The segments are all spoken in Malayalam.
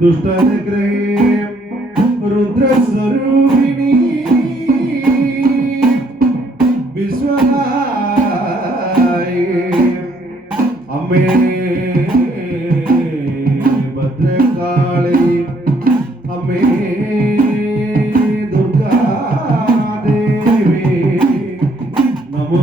दुष्टनग्रहे रुद्रस्वरूपिणी विश्वनाय अम्मे भद्रकाली अम्मे दुर्गा देवी नमो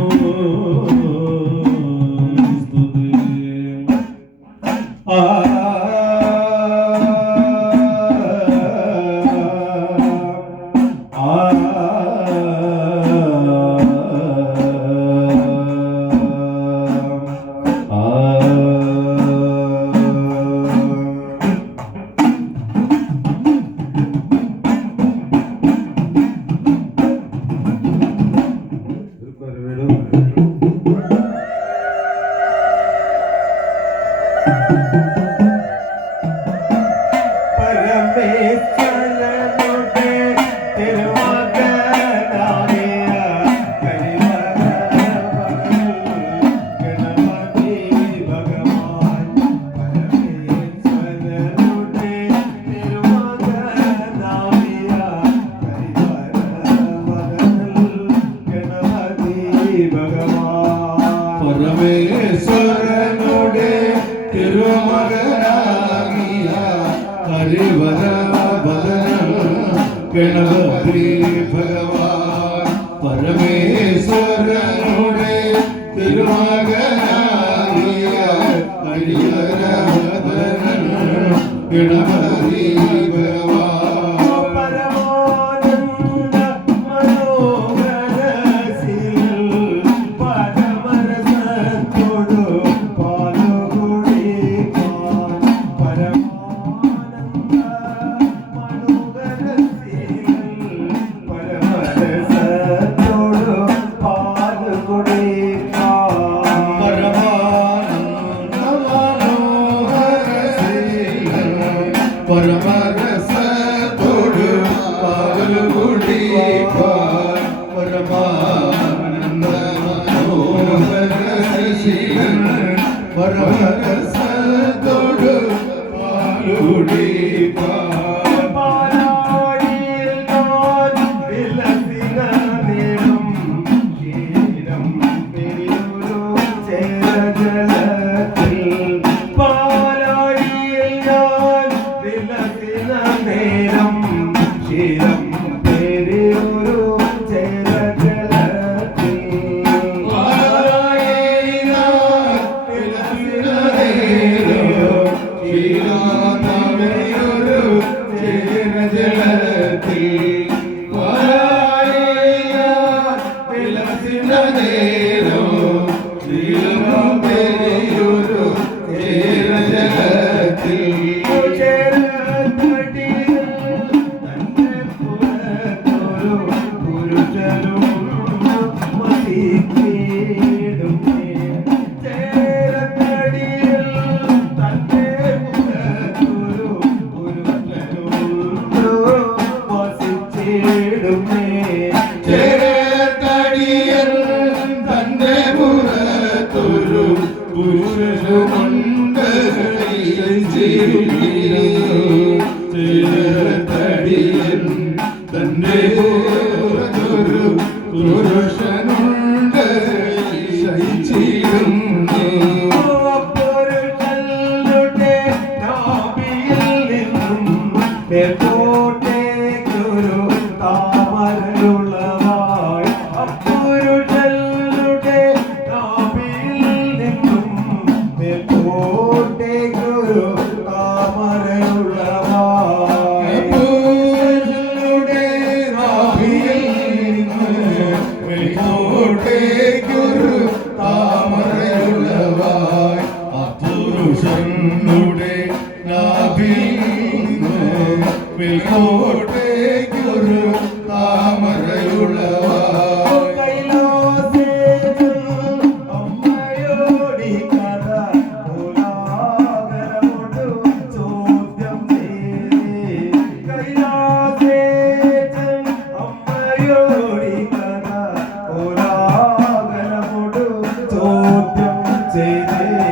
परमेश्वरनुडे तिरुमगनागिय हरिवर बदन गणपति भगवान परमेश्वरनुडे तिरुमगनागिय हरिवर बदन गणपति भगवान ചോദ്യം ചെയ്തേ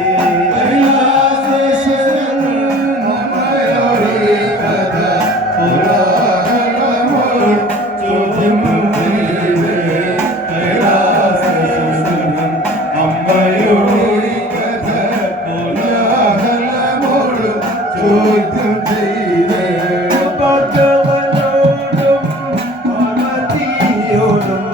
ചോദ്യം ചെയ്ത് ഭഗവനോടും പാർവതിയോടും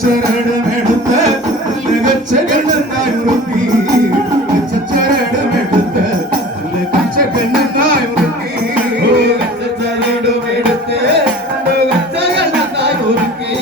ചരടമെടുത്ത കച്ചകണ്ണനായുറുക്കി ചരടമെടുത്ത കച്ചകണ്ണനായുറുക്കി ചരടുമെടുത്ത് കച്ചകണ്ണനായുറുക്കി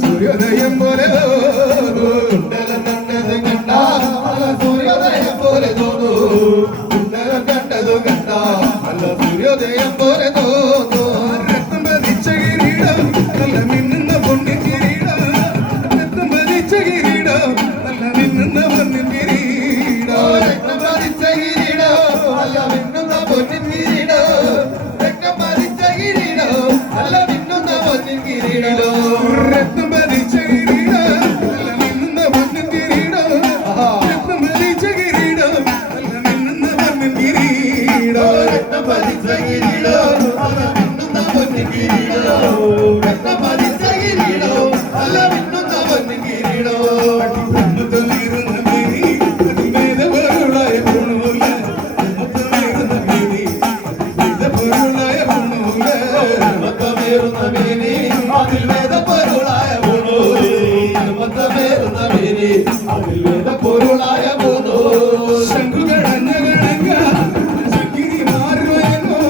സൂര്യോദയം പോലെ സൂര്യോദയം പോലെ തോന്നൂ കണ്ടതു കണ്ട നല്ല സൂര്യോദയം പോലെ തോന്നൂ രക്തം പതിച്ച കിരീടം നല്ല മിന്നുന്ന പൊന്നിൻ കിരീടം രക്തം പതിച്ച കിരീടം നല്ല മിന്നുന്ന പൊന്നിൻ കിരീടം രക്തം പതിച്ച കിരീടം നല്ല മിന്നുന്ന പൊന്നിൻ കിരീടം രക്തം പതിച്ച കിരീടം നല്ല മിന്നുന്ന പൊന്നിൻ കിരീടം രക്തം പതിച്ച കിരീടം നല്ല മിന്നുന്ന പൊന്നിൻ കിരീടം രക്തം പതിച്ച കിരീടം നല്ല മിന്നുന്ന പൊന്നിൻ കിരീടം രക്തം പതിച്ച കിരീടം നല്ല മിന്നുന്ന പൊന്നിൻ കിരീടം രക്തം പതിച്ച കിരീടം നല്ല മിന്നുന്ന പൊന്നിൻ കിരീടം അടിമത്തമേറുന്ന മേനി അതിവേദ പൊരുളായ പൊണ്ണൂല അടിമത്തമേറുന്ന മേനി അതിവേദ പൊരുളായ പൊണ്ണൂല അടിമത്തമേറുന്ന മേനി അതിൽ വേദ പൊരുളായ പൊണ്ണൂല അടിമത്തമേറുന്ന മേനി അതിൽ വേദ പൊരുളായ പൊണ്ണൂല ശംഖുകടഞ്ഞ ഗണങ്ക ശക്തിനി മാറുവയങ്ങോ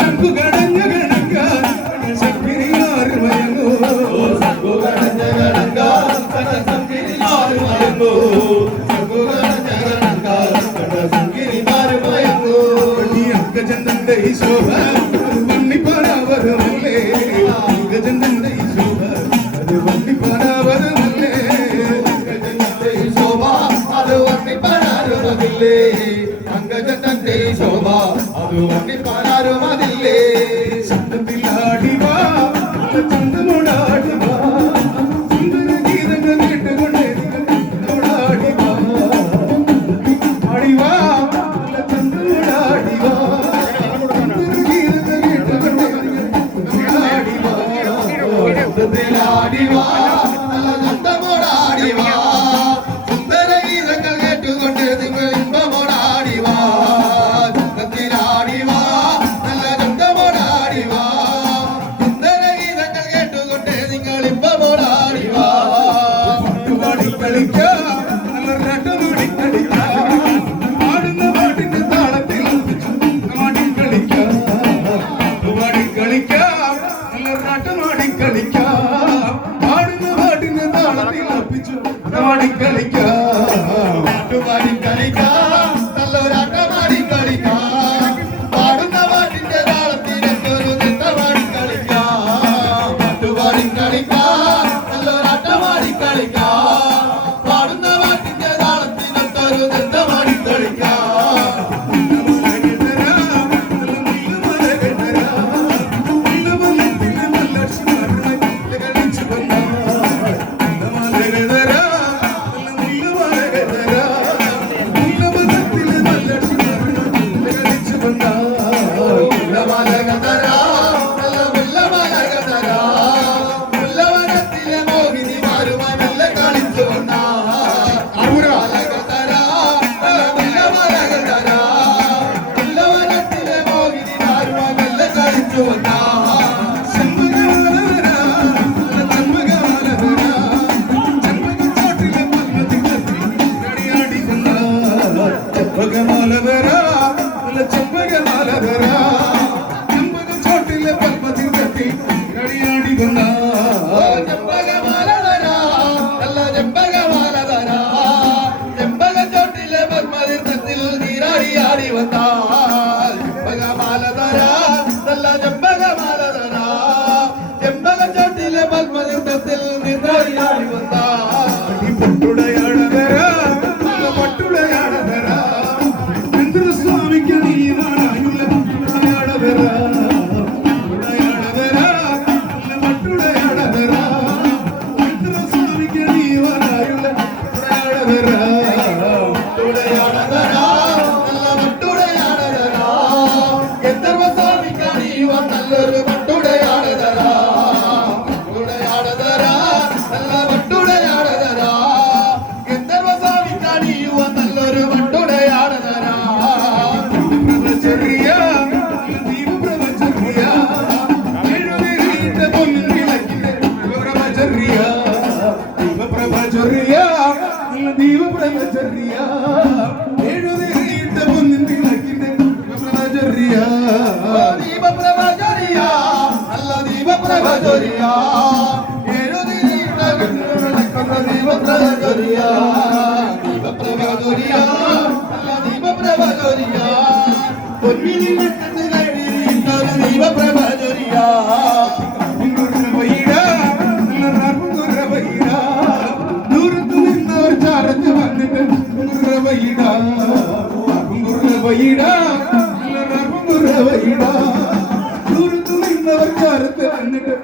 ശംഖുകടഞ്ഞ ഗണങ്ക ശക്തിനി മാറുവയങ്ങോ ശംഖുകടഞ്ഞ ഗണങ്ക ശക്തിനി മാറുവയങ്ങോ ശംഖുകടഞ്ഞ ഗണങ്ക ശക്തിനി മാറുവയങ്ങോ അങ്കജന്റെ ശോഭ വന്നിപ്പാനാവതുമല്ലേ അങ്കജന്റെ ശോഭ അത് വന്നിപ്പാനാവതുമല്ലേ അങ്കജന്റെ ശോഭ അത് വന്നിപ്പാനാരുമതില്ലേ അങ്കജന്റെ ശോഭ അത് വന്നിപ്പാനാരുമതില്ലേ ശബ്ദത്തിൽ ആടിവാ ചന്തമോടാടിവാ സുന്ദര ഗീതങ്ങൾ കേട്ടുകൊണ്ടേ ആടിവാ ആടിവാ ചന്തമോടാടിവാ സുന്ദര ഗീതങ്ങൾ കേട്ടുകൊണ്ടേ ആടിവാ ശബ്ദത്തിൽ ആടിവാ ചന്തമോടാടിവാ സുന്ദര ഗീതങ്ങൾ കേട്ടുകൊണ്ട് നിങ്ങൾ ഇമ്പമോടാടിവാ ചന്തത്തിലാടിവാ നല്ല ചന്തമോടാടിവാ ചെമ്പകമാല തരാ നല്ല ചെമ്പകമാല തരാ ചെമ്പക ചോട്ടിലെ പത്മത്തിൽ കത്തി അടിയാടി വന്ന ചെമ്പകമാല തരാ നല്ല ചെമ്പകമാല തരാ ചെമ്പക ചോട്ടിലെ പത്മതീർത്ഥത്തിൽ നീരാടിയാടി വന്നാൽ ചെമ്പകമാല തരാ നല്ല ചെമ്പകമാല തരാ ചെമ്പക ചോട്ടിലെ പത്മതീർത്ഥത്തിൽ നീരാടിയാടി വന്നാൽ പട്ടുടയാടതരാ പട്ടുടയാടതരാ സ്വാമിക്ക് നീ നാടായുള്ള പട്ടുടയാടതരാ പട്ടുടയാടതരാ പട്ടുടയാടതരാ സ്വാമിക്ക് നീ നാടായുള്ള പട്ടുടയാടതരാ പട്ടുടയാടതരാ നല്ല പട്ടുടയാടതരാ ഗന്ധർവ സ്വാമിക്കാണ് ഈ നല്ലൊരു പട്ടുടയാടതരാ പട്ടുടയാടതരാ നല്ല പട്ടുടയാടതരാ ഗന്ധർവ സ്വാമിക്കാണ് ഈ നല്ലൊരു പട്ടുടയാടതരാ ബ്രഹ്മചര്യ ദീപബ്രഹ്മചര്യ എഴുതിയിട്ട പൊന്നിൻ വിളക്കിലെ ബ്രഹ്മചര്യ ദീപബ്രഹ്മചര്യ ദീപബ്രഹ്മചര്യ എഴുതിയിട്ട പൊന്നിൻ വിളക്കിലെ ബ്രഹ്മചര്യ ദീപപ്രഭചര്യ നല്ല ദീപപ്രഭചര്യ എഴുതിയിട്ട വിളക്കുന്ന ദീപപ്രഭചര്യ ദീപപ്രഭചര്യ നല്ല ദീപപ്രഭചര്യ പൊന്നിൽ വിട്ടിട്ട് കഴിഞ്ഞിട്ടൊരു ദീപപ്രഭചര്യ ദൂരത്ത് നിന്നവർ ചാരത്ത് വന്നിട്ട് ദൂരത്ത് നിന്നവർ ചാരത്ത് വന്നിട്ട്